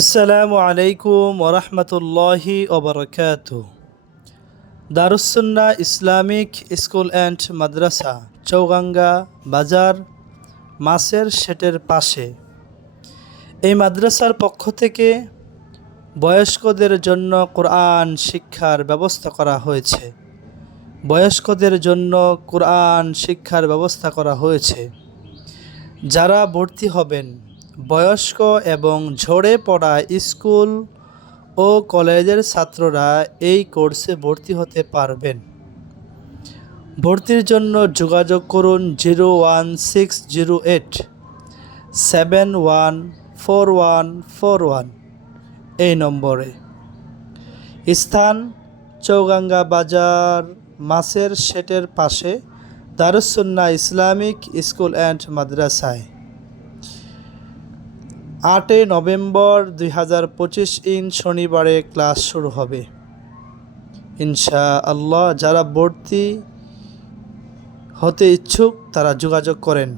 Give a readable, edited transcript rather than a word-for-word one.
আসসালামু আলাইকুম ওরহমতুল্লাহি ওবরকাতু। দারুসুন্নাহ ইসলামিক স্কুল অ্যান্ড মাদ্রাসা, চৌগাঙ্গা বাজার, মাছের শেটের পাশে। এই মাদ্রাসার পক্ষ থেকে বয়স্কদের জন্য কোরআন শিক্ষার ব্যবস্থা করা হয়েছে। যারা ভর্তি হবেন বয়স্ক এবং ঝরে পড়া স্কুল ও কলেজের ছাত্ররা এই কোর্সে ভর্তি হতে পারবেন। ভর্তির জন্য যোগাযোগ করুন 01608714141 এই নম্বরে। স্থান চৌগাঙ্গা বাজার, মাছের শেটের পাশে, দারুসুন্নাহ ইসলামিক স্কুল অ্যান্ড মাদ্রাসায়। 8 নভেম্বর 2025 শনিবারে ক্লাস শুরু হবে ইনশাআল্লাহ। যারা ভর্তি হতে ইচ্ছুক তারা যোগাযোগ করেন।